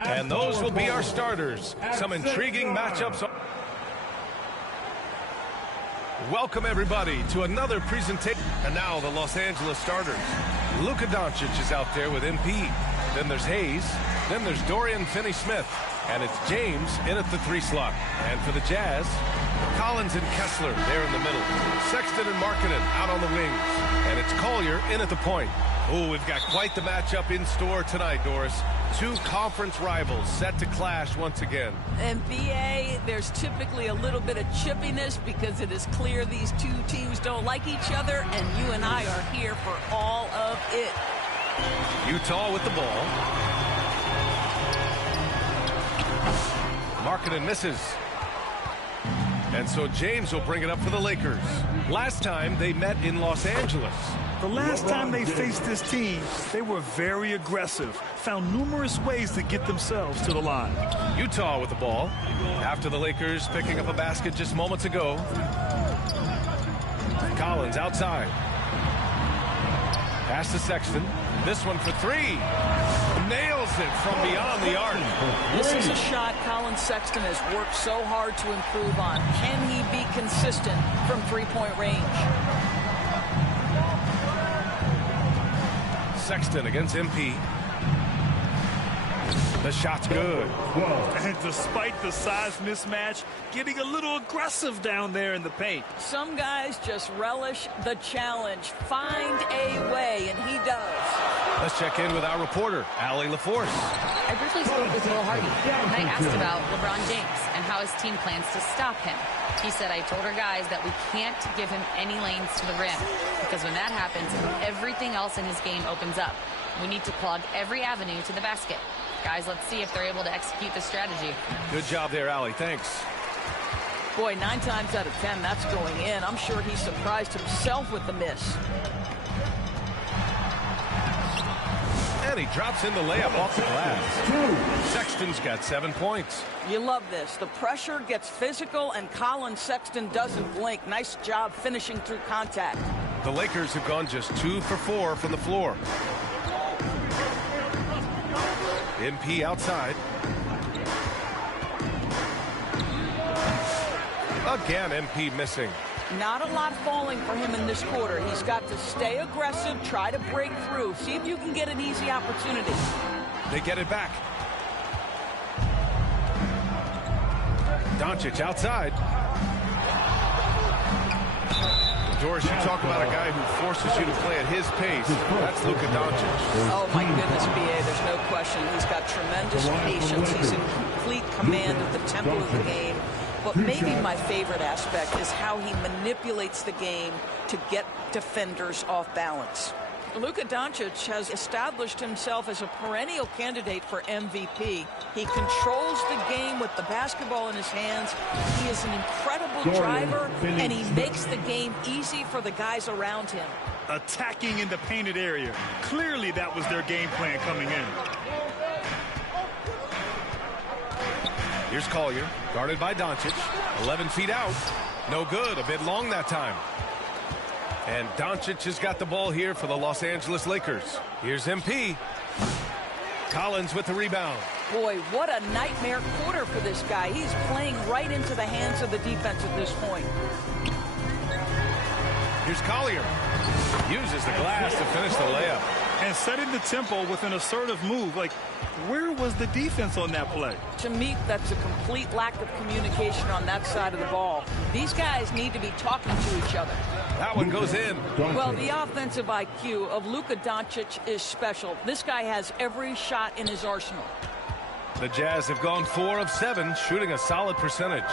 And those will be our starters. Some intriguing matchups. Welcome, everybody, to another presentation. And now the Los Angeles starters. Luka Doncic is out there with MP. Then there's Hayes. Then there's Dorian Finney-Smith. And it's James in at the 3 slot. And for the Jazz, Collins and Kessler there in the middle. Sexton and Markkanen out on the wings. And it's Collier in at the point. Oh, we've got quite the matchup in store tonight, Doris. 2 conference rivals set to clash once again. And BA, there's typically a little bit of chippiness because it is clear these 2 teams don't like each other, and you and I are here for all of it. Utah with the ball. Markkanen misses. And so James will bring it up for the Lakers. Last time they met in Los Angeles. The last time they faced this team, they were very aggressive, found numerous ways to get themselves to the line. Utah with the ball. After the Lakers picking up a basket just moments ago. Collins outside. Pass to Sexton. This one for 3. Nails it from beyond the arc. This is a shot Colin Sexton has worked so hard to improve on. Can he be consistent from 3-point range? Sexton against MP. The shot's good. And despite the size mismatch, getting a little aggressive down there in the paint. Some guys just relish the challenge. Find a way, and he does. Let's check in with our reporter, Allie LaForce. I briefly spoke with Will Hardy, and I asked about LeBron James and how his team plans to stop him. He said, I told our guys that we can't give him any lanes to the rim, because when that happens, everything else in his game opens up. We need to plug every avenue to the basket. Guys, let's see if they're able to execute this strategy. Good job there, Allie. Thanks. Boy, 9 times out of 10, that's going in. I'm sure he surprised himself with the miss. And he drops in the layup off the glass. Sexton's got 7 points. You love this. The pressure gets physical, and Colin Sexton doesn't blink. Nice job finishing through contact. The Lakers have gone just 2 for 4 from the floor. MP outside. Again, MP missing. Not a lot falling for him in this quarter. He's got to stay aggressive, try to break through. See if you can get an easy opportunity. They get it back. Doncic outside. Doris, you talk about a guy who forces you to play at his pace. That's Luka Doncic. Oh, my goodness, B.A., there's no question. He's got tremendous patience. He's in complete command of the tempo of the game. But maybe my favorite aspect is how he manipulates the game to get defenders off balance. Luka Doncic has established himself as a perennial candidate for MVP. He controls the game with the basketball in his hands. He is an incredible driver, and he makes the game easy for the guys around him. Attacking in the painted area. Clearly that was their game plan coming in. Here's Collier, guarded by Doncic. 11 feet out. No good, a bit long that time. And Doncic has got the ball here for the Los Angeles Lakers. Here's MP. Collins with the rebound. Boy, what a nightmare quarter for this guy. He's playing right into the hands of the defense at this point. Here's Collier. Uses the glass to finish the layup. And setting the tempo with an assertive move. Like, where was the defense on that play? To me, that's a complete lack of communication on that side of the ball. These guys need to be talking to each other. That one goes in. Well, the offensive IQ of Luka Doncic is special. This guy has every shot in his arsenal. The Jazz have gone 4 of 7, shooting a solid percentage.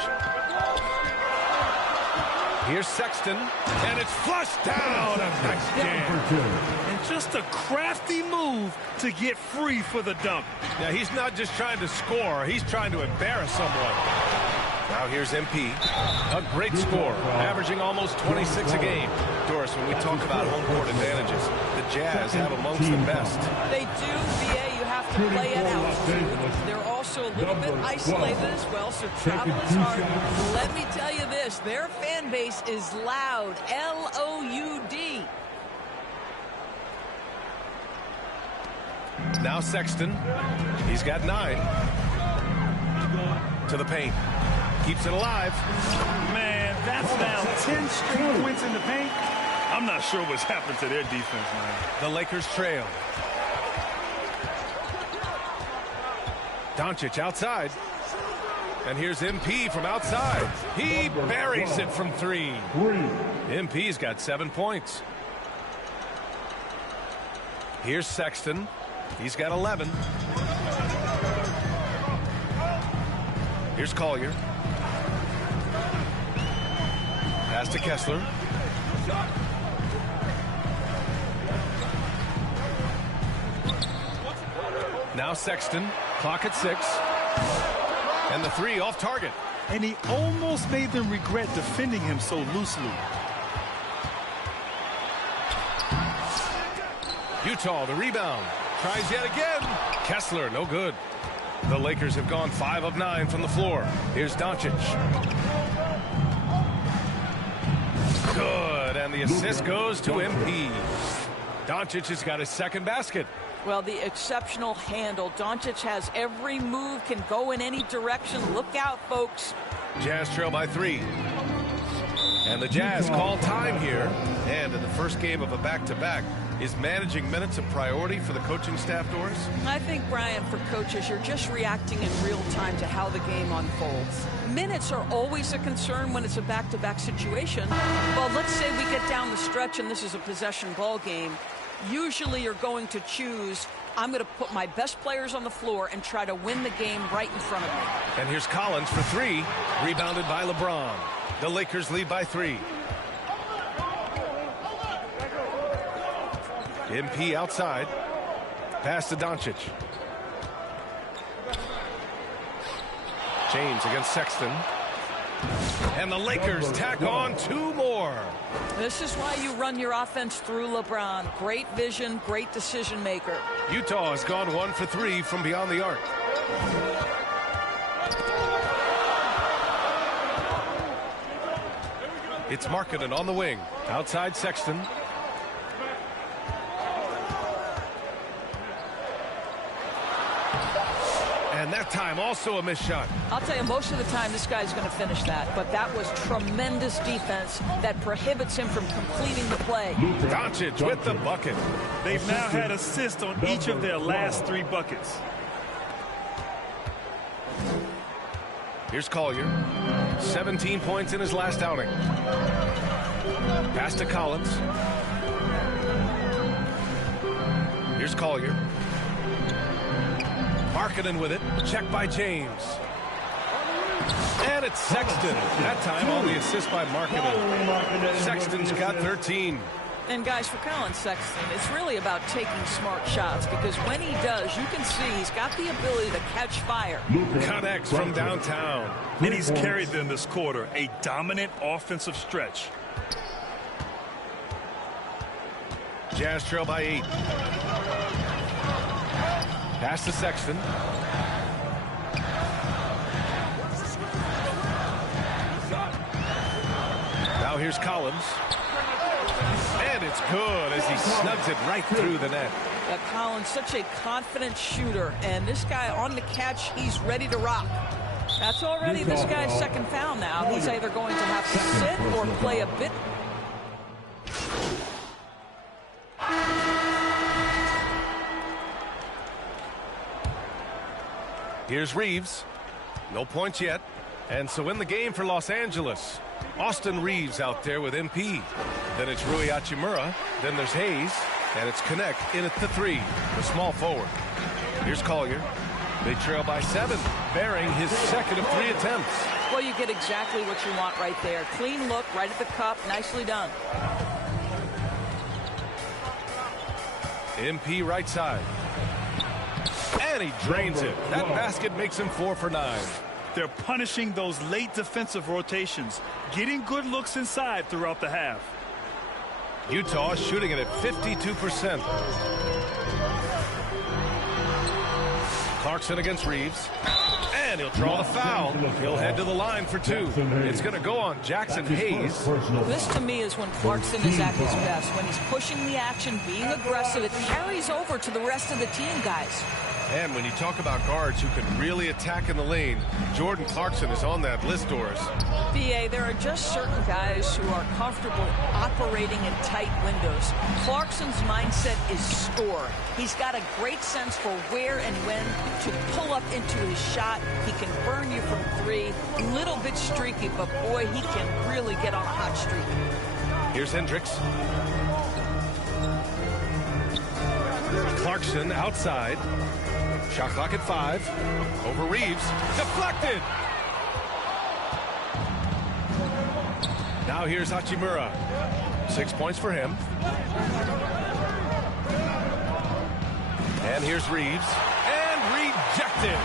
Here's Sexton, and it's flushed down. A nice jam. And just a crafty move to get free for the dunk. Now, he's not just trying to score. He's trying to embarrass someone. Now here's MP. A great score, averaging almost 26 a game. Doris, when we talk about home court advantages, the Jazz have amongst the best. They do, BA. You have to play at altitude. They're also a little bit isolated as well, so travel is hard. Let me tell you this, their fan base is loud, L-O-U-D. Now Sexton. He's got 9. To the paint. Keeps it alive. Man, that's now 10 straight points in the paint. I'm not sure what's happened to their defense, man. The Lakers trail. Doncic outside. And here's MP from outside. He buries it from 3. MP's got 7 points. Here's Sexton. He's got 11. Here's Collier. Pass to Kessler. Now Sexton. Clock at 6. And the 3 off target. And he almost made them regret defending him so loosely. Utah, the rebound. Tries yet again. Kessler, no good. The Lakers have gone 5 of 9 from the floor. Here's Doncic. Good, and the assist goes to MP. Doncic has got his second basket. Well, the exceptional handle. Doncic has every move, can go in any direction. Look out, folks. Jazz trail by 3. And the Jazz call time here. And in the first game of a back-to-back, is managing minutes a priority for the coaching staff, Doris? I think, Brian, for coaches, you're just reacting in real time to how the game unfolds. Minutes are always a concern when it's a back-to-back situation. Well, let's say we get down the stretch and this is a possession ball game. Usually you're going to choose, I'm going to put my best players on the floor and try to win the game right in front of me. And here's Collins for 3, rebounded by LeBron. The Lakers lead by 3. MP outside. Pass to Doncic. James against Sexton. And the Lakers tack on 2 more. This is why you run your offense through LeBron. Great vision, great decision maker. Utah has gone 1 for 3 from beyond the arc. It's Markkanen on the wing. Outside Sexton. And that time also a missed shot. I'll tell you, most of the time this guy's going to finish that. But that was tremendous defense that prohibits him from completing the play. Doncic with the bucket. They've now had assists on each of their last 3 buckets. Here's Collier. 17 points in his last outing. Pass to Collins. Here's Collier. Markkanen with it. Check by James. And it's Sexton. That time on the assist by Markkanen. Sexton's got 13. And guys, for Colin Sexton, it's really about taking smart shots, because when he does, you can see he's got the ability to catch fire. Connects from downtown. And he's carried them this quarter. A dominant offensive stretch. Jazz trail by 8. Pass to Sexton. Now here's Collins. And it's good as he snugs it right through the net. Collins, such a confident shooter. And this guy on the catch, he's ready to rock. That's already this guy's second foul now. He's either going to have to sit or play a bit. Here's Reeves. No points yet. And so in the game for Los Angeles, Austin Reeves out there with MP. Then it's Rui Hachimura. Then there's Hayes. And it's Connect in at the 3, the small forward. Here's Collier. They trail by 7, bearing his second of 3 attempts. Well, you get exactly what you want right there. Clean look, right at the cup. Nicely done. MP right side. And he drains it. That basket makes him 4 for 9. They're punishing those late defensive rotations, getting good looks inside throughout the half. Utah shooting it at 52%. Clarkson against Reeves. And he'll draw the foul. He'll head to the line for two. It's going to go on Jackson Hayes. This, to me, is when Clarkson is at his best. When he's pushing the action, being aggressive, it carries over to the rest of the team, guys. And when you talk about guards who can really attack in the lane, Jordan Clarkson is on that list, Doris. B.A., there are just certain guys who are comfortable operating in tight windows. Clarkson's mindset is score. He's got a great sense for where and when to pull up into his shot. He can burn you from three. Little bit streaky, but boy, he can really get on a hot streak. Here's Hendricks. Clarkson outside. Shot clock at 5. Over Reeves. Deflected. Now here's Hachimura. 6 points for him. And here's Reeves. And rejected.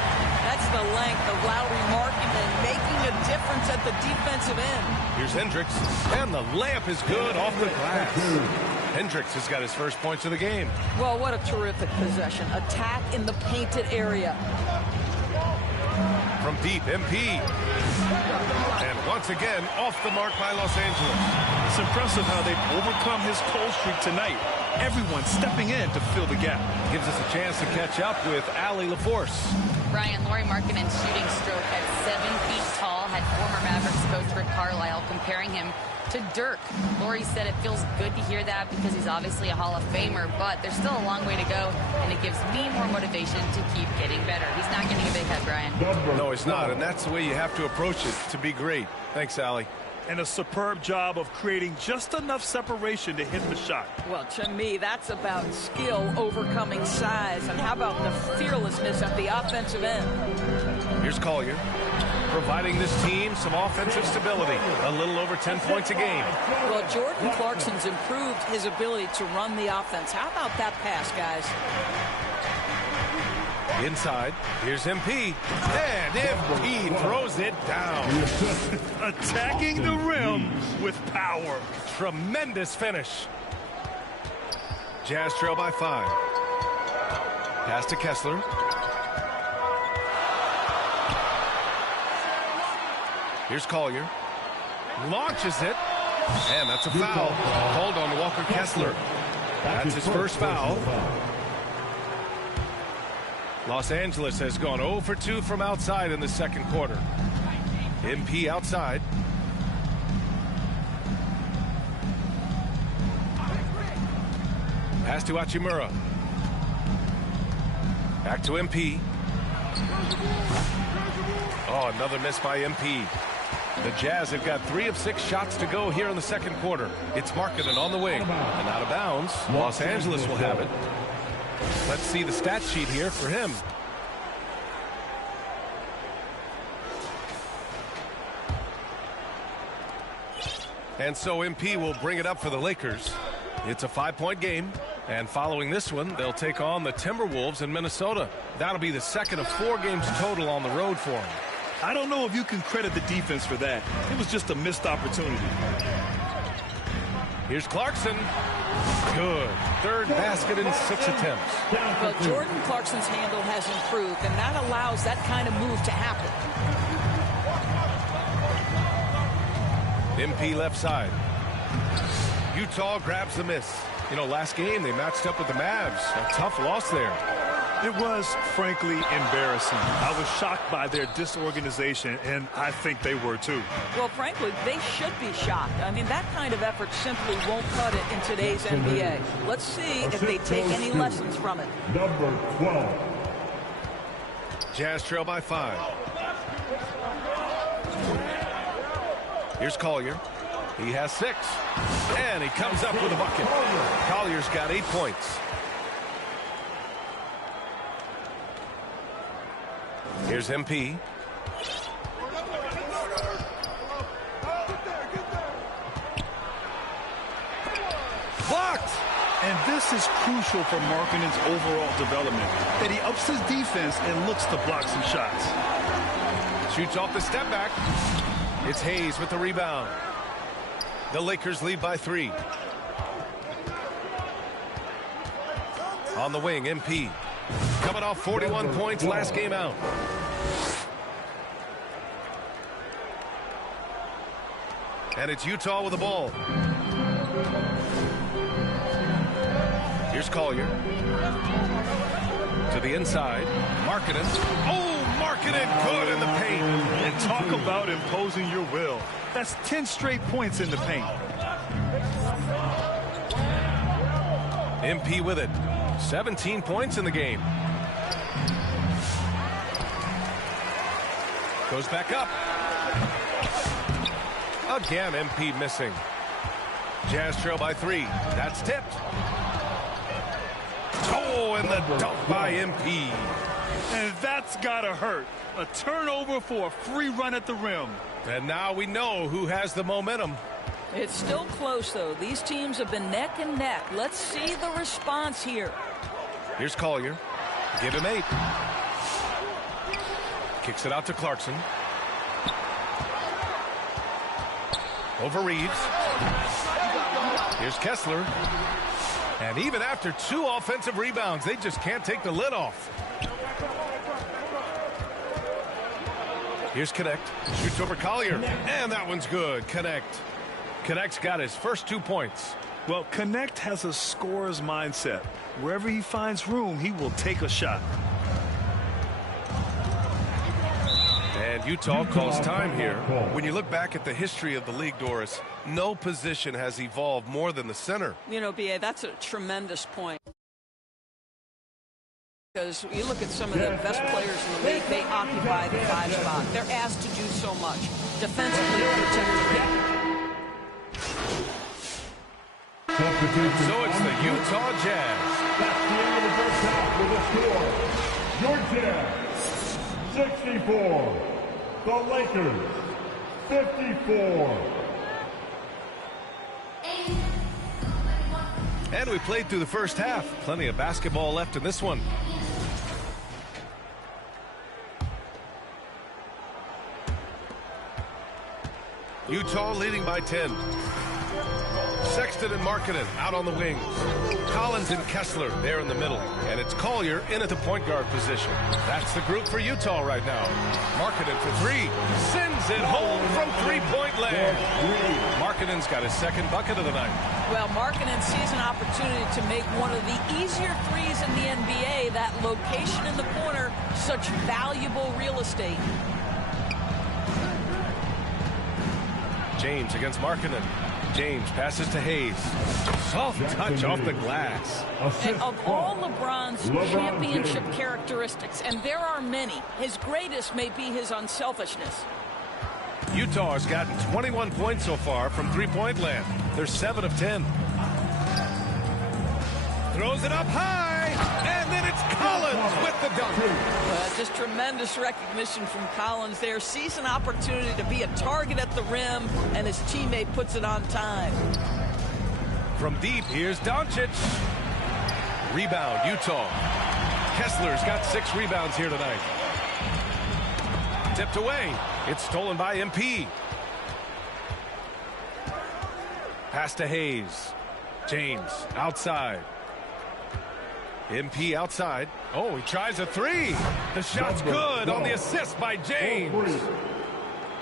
That's the length of Lowry marking and making a difference at the defensive end. Here's Hendricks. And the layup is good off the glass. Hendricks has got his first points of the game. Well, what a terrific possession. Attack in the painted area. From deep, MP. And once again, off the mark by Los Angeles. It's impressive how they've overcome his cold streak tonight. Everyone stepping in to fill the gap. Gives us a chance to catch up with Allie LaForce. Brian, Lauri Markkanen's shooting stroke at 7 feet tall had former Mavericks coach Rick Carlisle comparing him to Dirk. Lauri said it feels good to hear that because he's obviously a Hall of Famer, but there's still a long way to go, and it gives me more motivation to keep getting better. He's not getting a big head, Brian. No, he's not, and that's the way you have to approach it to be great. Thanks, Allie. And a superb job of creating just enough separation to hit the shot. Well, to me, that's about skill overcoming size. And how about the fearlessness at the offensive end? Here's Collier, providing this team some offensive stability. A little over 10 points a game. Well, Jordan Clarkson's improved his ability to run the offense. How about that pass, guys? Inside, here's MP, and MP throws it down. Attacking the rim with power. Tremendous finish. Jazz trail by 5. Pass to Kessler. Here's Collier. Launches it, and that's a foul. Called on Walker Kessler. That's his first foul. Los Angeles has gone 0 for 2 from outside in the second quarter. MP outside. Pass to Hachimura. Back to MP. Oh, another miss by MP. The Jazz have got 3 of 6 shots to go here in the second quarter. It's Markkanen on the wing and out of bounds. Los Angeles will have it. Let's see the stat sheet here for him. And so MP will bring it up for the Lakers. It's a 5-point game. And following this one, they'll take on the Timberwolves in Minnesota. That'll be the second of 4 games total on the road for them. I don't know if you can credit the defense for that. It was just a missed opportunity. Here's Clarkson. Good. Third basket in 6 attempts. Well, Jordan Clarkson's handle has improved, and that allows that kind of move to happen. MP left side. Utah grabs the miss. You know, last game they matched up with the Mavs. A tough loss there. It was, frankly, embarrassing. I was shocked by their disorganization, and I think they were, too. Well, frankly, they should be shocked. I mean, that kind of effort simply won't cut it in today's NBA. Let's see if they take any lessons from it. Number 12. Jazz trail by 5. Here's Collier. He has 6. And he comes up with a bucket. Collier's got 8 points. Here's MP. Blocked! And this is crucial for Markkanen's overall development, that he ups his defense and looks to block some shots. Shoots off the step back. It's Hayes with the rebound. The Lakers lead by 3. On the wing, MP. Coming off 41 points last game out. And it's Utah with the ball. Here's Collier. To the inside. Markkanen. Oh, Markkanen good in the paint. And talk about imposing your will. That's 10 straight points in the paint. MP with it. 17 points in the game. Goes back up. Again, MP missing. Jazz trail by 3. That's tipped. Oh, and the dunk by MP. And that's gotta hurt. A turnover for a free run at the rim. And now we know who has the momentum. It's still close, though. These teams have been neck and neck. Let's see the response here. Here's Collier. Give him 8. Kicks it out to Clarkson. Over Reeves. Here's Kessler. And even after 2 offensive rebounds, they just can't take the lid off. Here's Connect. Shoots over Collier. And that one's good. Connect's got his first 2 points. Well, Connect has a scorer's mindset. Wherever he finds room, he will take a shot. And Utah calls time here. When you look back at the history of the league, Doris, no position has evolved more than the center. You know, B.A., that's a tremendous point. Because you look at some of the best players in the league, they occupy the 5 spot. They're asked to do so much. Defensively, protect the rim. So it's the Utah Jazz. That's the end of the first half with a score. Your Jazz, 64. The Lakers, 54. And we played through the first half. Plenty of basketball left in this one. Utah leading by 10. Sexton and Markkanen out on the wings. Collins and Kessler there in the middle. And it's Collier in at the point guard position. That's the group for Utah right now. Markkanen for 3. Sends it home from 3-point land. Markkanen's got his second bucket of the night. Well, Markkanen sees an opportunity to make one of the easier threes in the NBA. That location in the corner, such valuable real estate. James against Markkanen. James passes to Hayes. Soft touch off the glass. And of all LeBron's championship characteristics, and there are many, his greatest may be his unselfishness. Utah has gotten 21 points so far from 3-point land. They're 7 of 10. Throws it up high, and then it's Collins with the dunk. Just tremendous recognition from Collins there. Sees an opportunity to be a target at the rim, and his teammate puts it on time. From deep, here's Doncic. Rebound, Utah. Kessler's got 6 rebounds here tonight. Tipped away. It's stolen by MP. Pass to Hayes. James outside. MP outside. Oh, he tries a 3. The shot's good on the assist by James.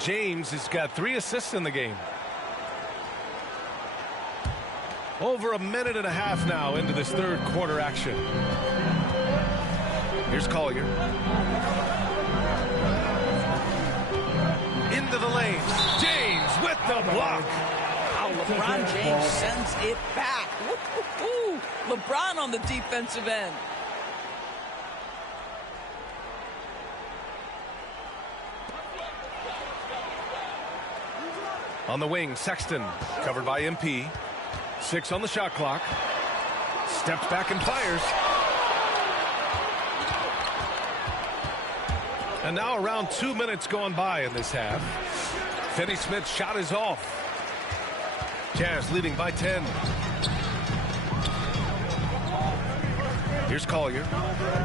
James has got 3 assists in the game. Over a minute and a half now into this third quarter action. Here's Collier. Into the lane. James with the block. Wow, LeBron James sends it back. Woo-hoo-hoo. LeBron on the defensive end. On the wing, Sexton, covered by MP. 6 on the shot clock. Steps back and fires. And now around 2 minutes gone by in this half. Finney-Smith's shot is off. Jazz leading by 10. Here's Collier.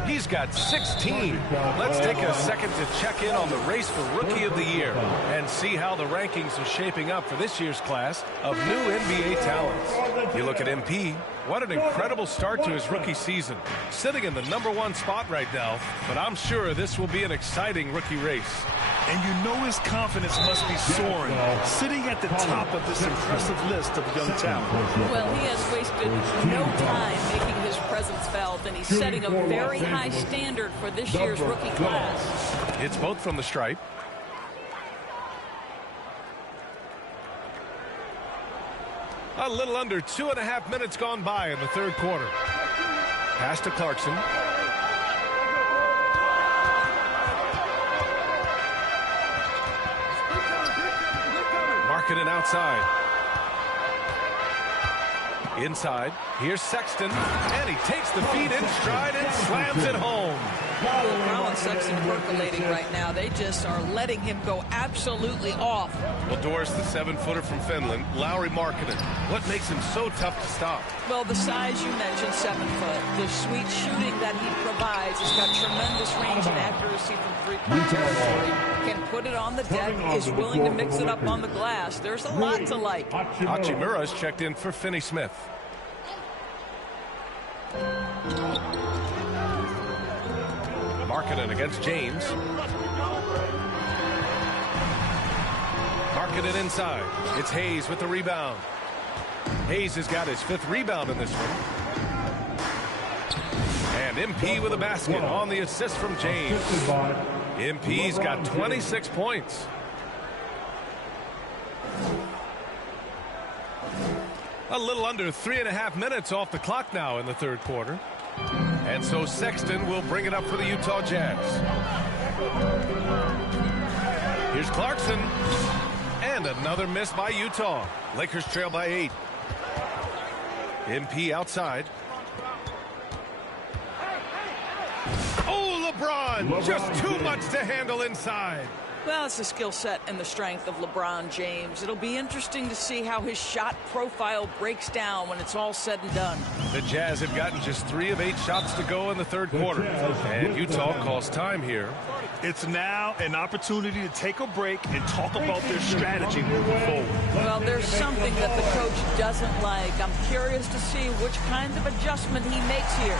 He's got 16. Let's take a second to check in on the race for Rookie of the Year and see how the rankings are shaping up for this year's class of new NBA talents. You look at MP. What an incredible start to his rookie season. Sitting in the #1 spot right now, but I'm sure this will be an exciting rookie race. And you know his confidence must be soaring, sitting at the top of this impressive list of young talent. Well, he has wasted no time making his presence felt, and he's setting a very high standard for this year's rookie class. It's both from the stripe. A little under 2.5 minutes gone by in the third quarter. Pass to Clarkson. Marking it outside. Inside. Here's Sexton. And he takes the feet in stride and slams it home. Brown and Sexton percolating right now. They just are letting him go absolutely off. Well, Doris, the 7-footer from Finland, Lowry Markkinen. What makes him so tough to stop? Well, the size you mentioned, 7 foot. The sweet shooting that he provides. He's got tremendous range and accuracy from three-point territory. Can put it on the deck. Is willing to mix it up on the glass. There's a lot to like. Hachimura's checked in for Finney Smith. Markkinen against James. Markkinen inside. It's Hayes with the rebound. Hayes has got his 5th rebound in this one. And MP with a basket on the assist from James. MP's got 26 points. A little under 3.5 minutes off the clock now in the third quarter. And so Sexton will bring it up for the Utah Jazz. Here's Clarkson. And another miss by Utah. Lakers trail by 8. MP outside. Oh, LeBron! Just too much to handle inside. Well, it's the skill set and the strength of LeBron James. It'll be interesting to see how his shot profile breaks down when it's all said and done. The Jazz have gotten just 3 of 8 shots to go in the third quarter. And Utah calls time here. It's now an opportunity to take a break and talk about their strategy moving forward. Well, there's something that the coach doesn't like. I'm curious to see which kind of adjustment he makes here.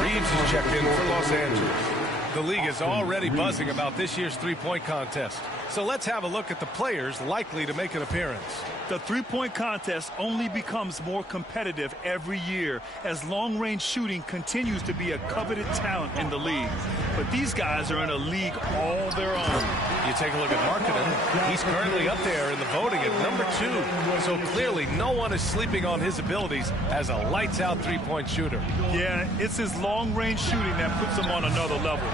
Reeves is checked in for Los Angeles. The league is already buzzing about this year's three-point contest. So let's have a look at the players likely to make an appearance. The three-point contest only becomes more competitive every year as long-range shooting continues to be a coveted talent in the league. But these guys are in a league all their own. You take a look at Markkinen. He's currently up there in the voting at #2. So clearly no one is sleeping on his abilities as a lights-out three-point shooter. Yeah, it's his long-range shooting that puts him on another level.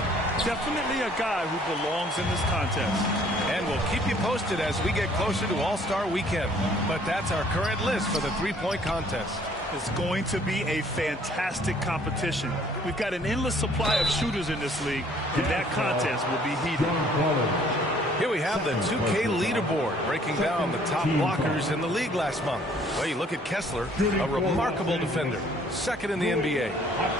Definitely a guy who belongs in this contest. And we'll keep you posted as we get closer to All-Star Weekend. But that's our current list for the three-point contest. It's going to be a fantastic competition. We've got an endless supply of shooters in this league, and that contest will be heated. Here we have the 2K leaderboard breaking down the top blockers in the league last month. Well, you look at Kessler, a remarkable defender, 2nd in the NBA.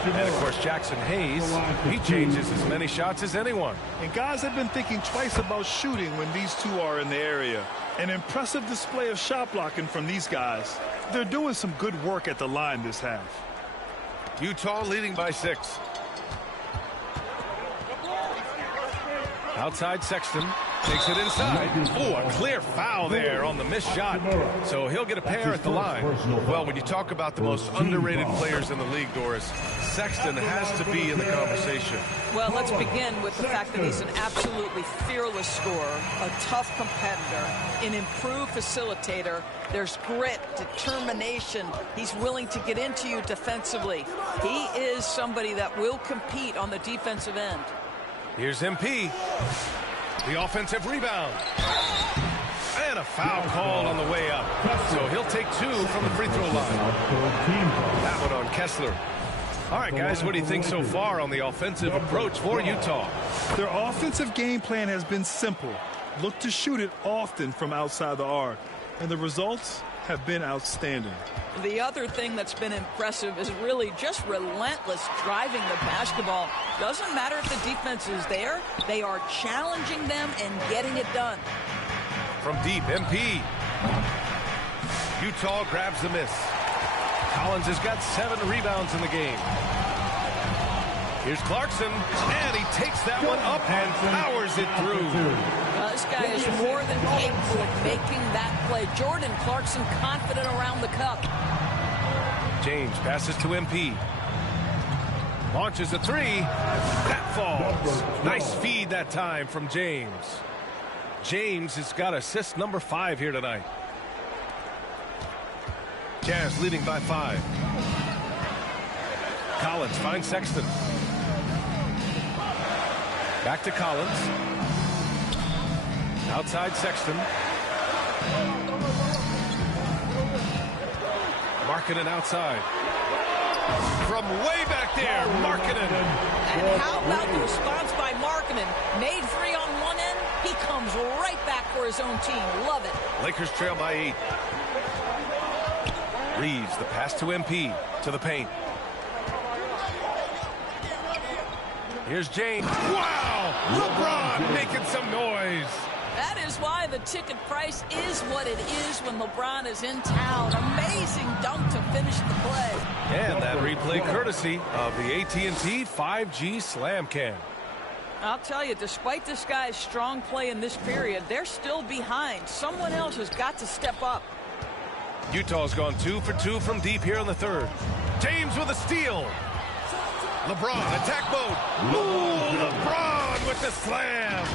And, of course, Jackson Hayes, he changes as many shots as anyone. And guys have been thinking twice about shooting when these two are in the area. An impressive display of shot blocking from these guys. They're doing some good work at the line this half. Utah leading by 6. Outside Sexton. Takes it inside. Oh, a clear foul there on the missed shot. So he'll get a pair at the line. Well, when you talk about the most underrated players in the league, Doris, Sexton has to be in the conversation. Well, let's begin with the fact that he's an absolutely fearless scorer, a tough competitor, an improved facilitator. There's grit, determination. He's willing to get into you defensively. He is somebody that will compete on the defensive end. Here's MP. The offensive rebound. And a foul called on the way up. So he'll take 2 from the free throw line. That one on Kessler. All right, guys, what do you think so far on the offensive approach for Utah? Their offensive game plan has been simple. Look to shoot it often from outside the arc. And the results have been outstanding. The other thing that's been impressive is really just relentless driving the basketball. Doesn't matter if the defense is there, they are challenging them and getting it done. From deep, MP. Utah grabs the miss. Collins has got 7 rebounds in the game. Here's Clarkson, and he takes that one up and powers it through. This guy is more than capable of making that play. Jordan Clarkson confident around the cup. James passes to MP. Launches a 3. That falls. Nice feed that time from James. James has got assist number 5 here tonight. Jazz leading by 5. Collins finds Sexton. Back to Collins. Outside Sexton. Markkanen outside. From way back there, Markkanen. And how about the response by Markkanen? Made 3 on one end. He comes right back for his own team. Love it. Lakers trail by 8. Reeves, the pass to MP, to the paint. Here's James. Wow! LeBron making some noise. That is why the ticket price is what it is when LeBron is in town. Amazing dunk to finish the play. And that replay courtesy of the AT&T 5G Slam Cam. I'll tell you, despite this guy's strong play in this period, they're still behind. Someone else has got to step up. Utah's gone 2 for 2 from deep here in the third. James with a steal. LeBron, attack mode. Ooh, LeBron with the slam.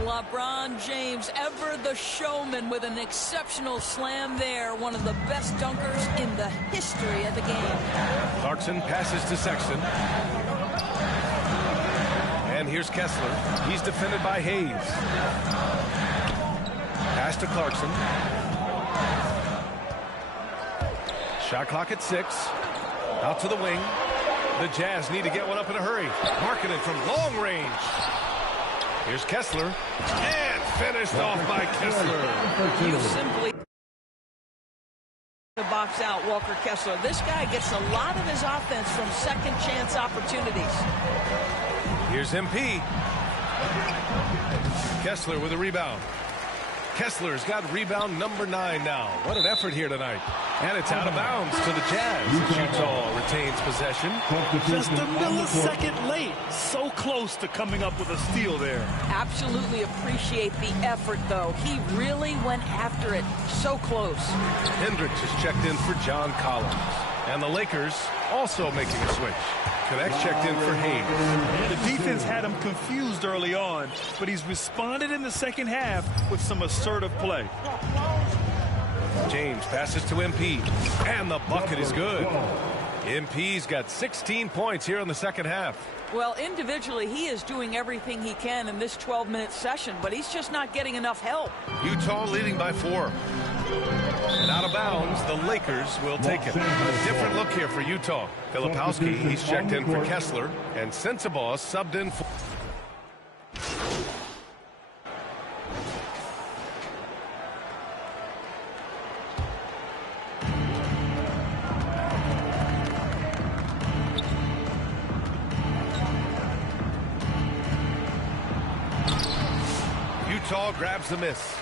LeBron James, ever the showman, with an exceptional slam there. One of the best dunkers in the history of the game. Clarkson passes to Sexton. And here's Kessler. He's defended by Hayes. Pass to Clarkson. Shot clock at 6. Out to the wing. The Jazz need to get one up in a hurry. Markkanen from long range. Here's Kessler. And finished off by Kessler. You simply the box out Walker Kessler. This guy gets a lot of his offense from second chance opportunities. Here's MP. Kessler with a rebound. Kessler's got rebound number 9 now. What an effort here tonight. And it's out of bounds to the Jazz. Utah retains possession. Just a millisecond late. So close to coming up with a steal there. Absolutely appreciate the effort, though. He really went after it. So close. Hendricks has checked in for John Collins. And the Lakers also making a switch. Connect checked in for Hayes. The defense had him confused early on, but he's responded in the second half with some assertive play. James passes to MP, and the bucket is good. MP's got 16 points here in the second half. Well, individually, he is doing everything he can in this 12-minute session, but he's just not getting enough help. Utah leading by 4. And out of bounds, the Lakers will take it. A different look here for Utah. Filipowski, he's checked in for Kessler, and Sensabaugh subbed in for... Utah grabs the miss.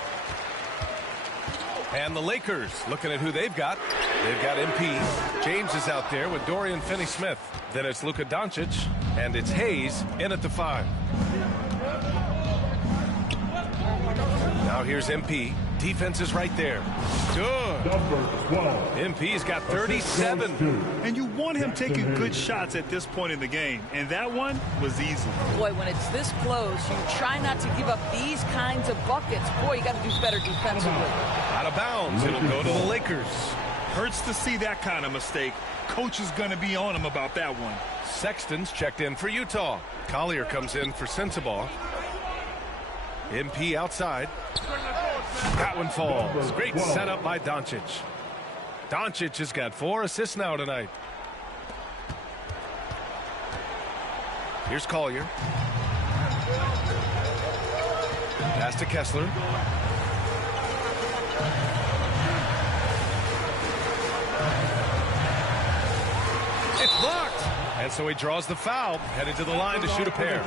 And the Lakers looking at who they've got. They've got MP. James is out there with Dorian Finney-Smith. Then it's Luka Doncic, and it's Hayes in at the 5. Now here's MP. Defense is right there. Good. MP's got 37. And you want him taking good shots at this point in the game. And that one was easy. Boy, when it's this close, you try not to give up these kinds of buckets. Boy, you got to do better defensively. Out of bounds. It'll go to the Lakers. Hurts to see that kind of mistake. Coach is going to be on him about that one. Sexton's checked in for Utah. Collier comes in for Sensabaugh. MP outside. That one falls. Great setup by Doncic. Doncic has got 4 assists now tonight. Here's Collier. Pass to Kessler. It's blocked. And so he draws the foul, headed to the line to shoot a pair.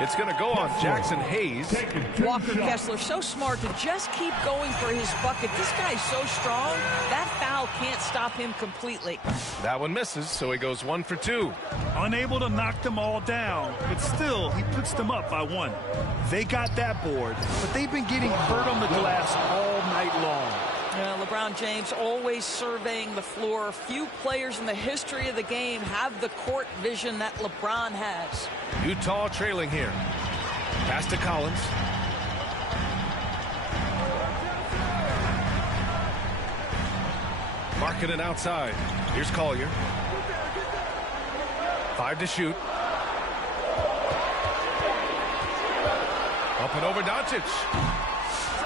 It's going to go on Jackson Hayes. Walker Kessler, so smart to just keep going for his bucket. This guy's so strong, that foul can't stop him completely. That one misses, so he goes 1 for 2. Unable to knock them all down, but still, he puts them up by 1. They got that board, but they've been getting hurt on the glass all night long. LeBron James always surveying the floor. Few players in the history of the game have the court vision that LeBron has. Utah trailing here. Pass to Collins. Markkanen outside. Here's Collier. 5 to shoot. Up and over Doncic.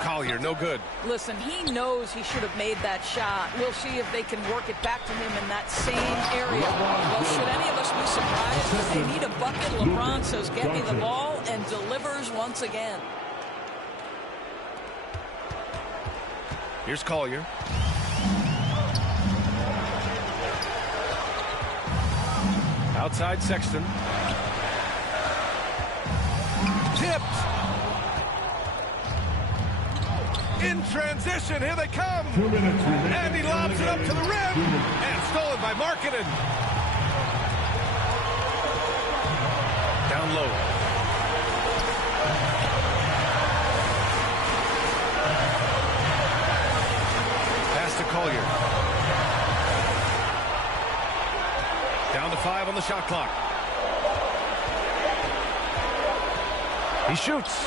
Collier, no good. Listen, he knows he should have made that shot. We'll see if they can work it back to him in that same area. Well, should any of us be surprised if they need a bucket? LeBron says, get me the ball, and delivers once again. Here's Collier. Outside Sexton. Tipped. In transition, here they come. 2 minutes remaining. And he lobs it up to the rim. And stolen by Markkanen. Down low. Pass to Collier. Down to 5 on the shot clock. He shoots.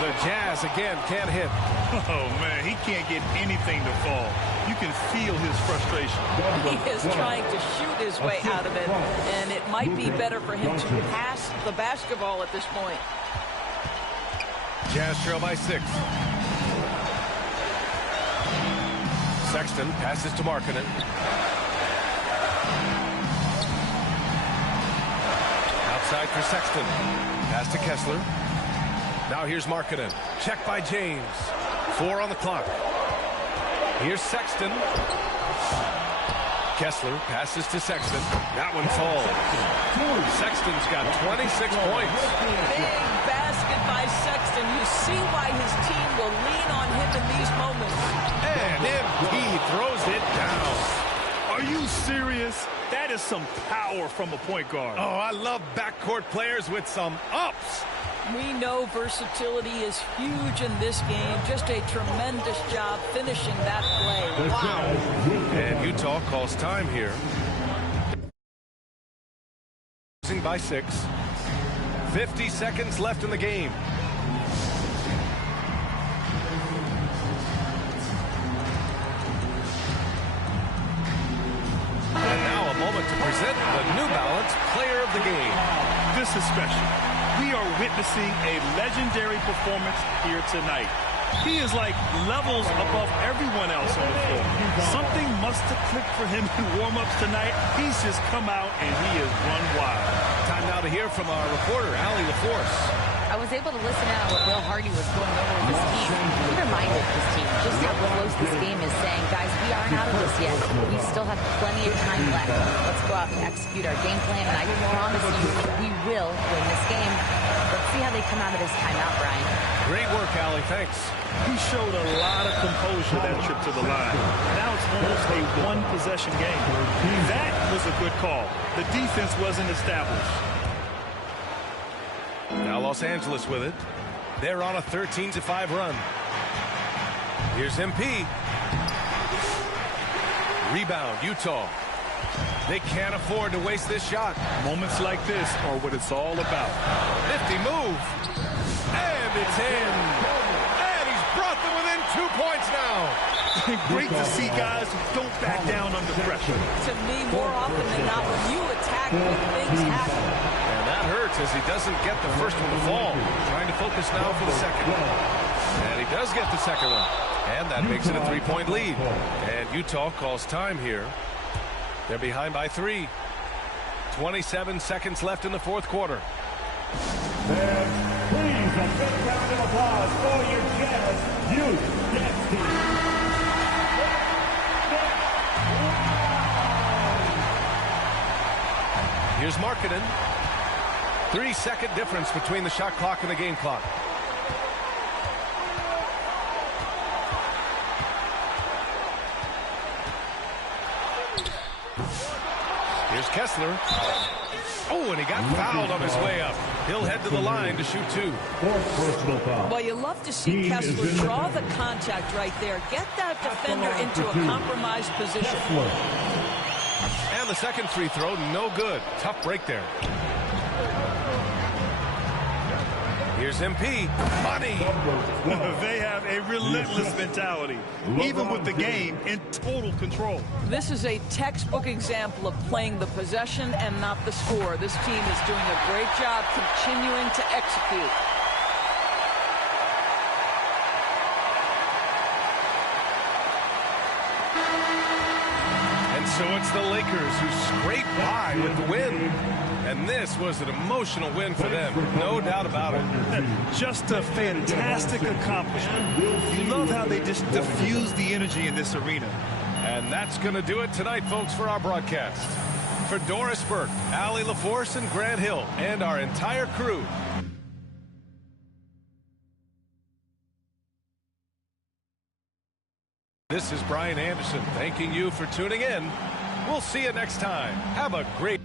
The Jazz again can't hit. Oh, man, he can't get anything to fall. You can feel his frustration. He is trying to shoot his way out of it, and it might be better for him to pass the basketball at this point. Jazz trail by 6. Sexton passes to Markkanen. Outside for Sexton. Pass to Kessler. Now here's Markkanen. Check by James. 4 on the clock. Here's Sexton. Kessler passes to Sexton. That one falls. Sexton's got 26 points. Big basket by Sexton. You see why his team will lean on him in these moments. And MP throws it down. Are you serious? That is some power from a point guard. Oh, I love backcourt players with some ups. We know versatility is huge in this game. Just a tremendous job finishing that play. Wow. And Utah calls time here. Losing by 6. 50 seconds left in the game. And now a moment to present the New Balance Player of the Game. This is special. We are witnessing a legendary performance here tonight. He is like levels above everyone else on the floor. Something must have clicked for him in warm-ups tonight. He's just come out and he has run wild. Time now to hear from our reporter, Allie LaForce. I was able to listen out what Will Hardy was going over with his team. He reminded his team just how close this game is, saying, guys, we aren't out of this yet. We still have plenty of time left. Let's go out and execute our game plan, and I promise you we will win this game. Let's see how they come out of this timeout, Brian. Great work, Allie. Thanks. He showed a lot of composure that trip to the line. Now it's almost a one-possession game. That was a good call. The defense wasn't established. Now Los Angeles with it. They're on a 13-5 run. Here's MP. Rebound, Utah. They can't afford to waste this shot. Moments like this are what it's all about. Nifty move. And it's in. And he's brought them within 2 points now. Great to see guys who don't back down under pressure. To me, more often than not, when you attack, good things happen. And that hurts as he doesn't get the first one to fall. Trying to focus now for the second one. And he does get the second one. And that makes it a 3-point lead. And Utah calls time here. They're behind by 3. 27 seconds left in the fourth quarter. And please, a big round of applause for your Jazz Youth Dance Team. Here's Markkanen. 3-second difference between the shot clock and the game clock. Here's Kessler. Oh, and he got fouled on his way up. He'll head to the line to shoot 2. Well, you love to see Kessler draw the contact right there. Get that defender into a compromised position. And the second free throw, no good. Tough break there. Here's MP. Money. They have a relentless mentality, even with the game in total control. This is a textbook example of playing the possession and not the score. This team is doing a great job continuing to execute. And so it's the Lakers who scrape by with the win. And this was an emotional win for them, no doubt about it. Just a fantastic accomplishment. You love how they just diffuse the energy in this arena. And that's going to do it tonight, folks, for our broadcast. For Doris Burke, Allie LaForce, and Grant Hill, and our entire crew, this is Brian Anderson thanking you for tuning in. We'll see you next time. Have a great